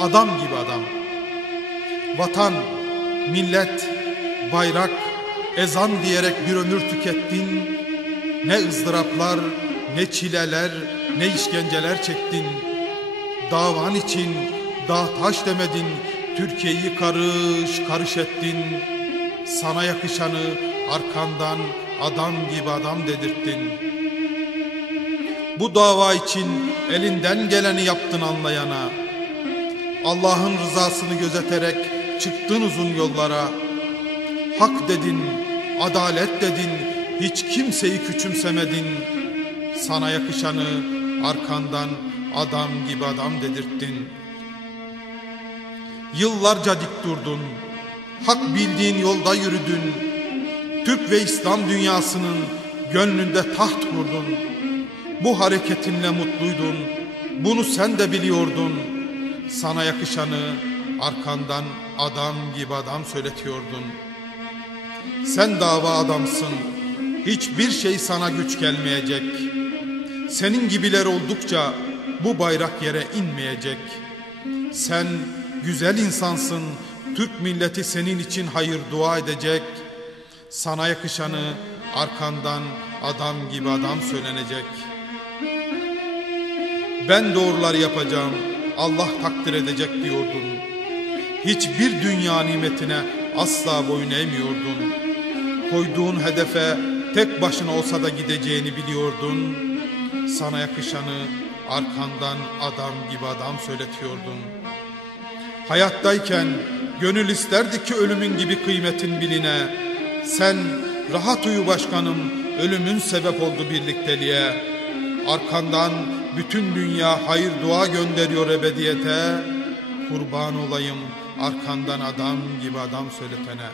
adam gibi adam. Vatan, millet, bayrak, ezan diyerek bir ömür tükettin. Ne ızdıraplar, ne çileler, ne işkenceler çektin. Davan için dağ taş demedin, Türkiye'yi karış karış ettin. Sana yakışanı arkandan adam gibi adam dedirttin. Bu dava için elinden geleni yaptın anlayana. Allah'ın rızasını gözeterek çıktın uzun yollara. Hak dedin, adalet dedin, hiç kimseyi küçümsemedin. Sana yakışanı arkandan adam gibi adam dedirttin. Yıllarca dik durdun, hak bildiğin yolda yürüdün. Türk ve İslam dünyasının gönlünde taht kurdun. Bu hareketinle mutluydun, bunu sen de biliyordun. Sana yakışanı arkandan adam gibi adam söyletiyordun. Sen dava adamsın, hiçbir şey sana güç gelmeyecek. Senin gibiler oldukça bu bayrak yere inmeyecek. Sen güzel insansın, Türk milleti senin için hayır dua edecek. Sana yakışanı arkandan adam gibi adam söylenecek. Ben doğrular yapacağım, Allah takdir edecek diyordun. Hiçbir dünya nimetine asla boyun eğmiyordun. Koyduğun hedefe tek başına olsa da gideceğini biliyordun. Sana yakışanı arkandan adam gibi adam söyletiyordun. Hayattayken gönül isterdi ki ölümün gibi kıymetin biline. Sen rahat uyu başkanım ölümün sebep oldu birlikteliğe. Arkandan bütün dünya hayır dua gönderiyor ebediyete. Kurban olayım arkandan adam gibi adam söyletene.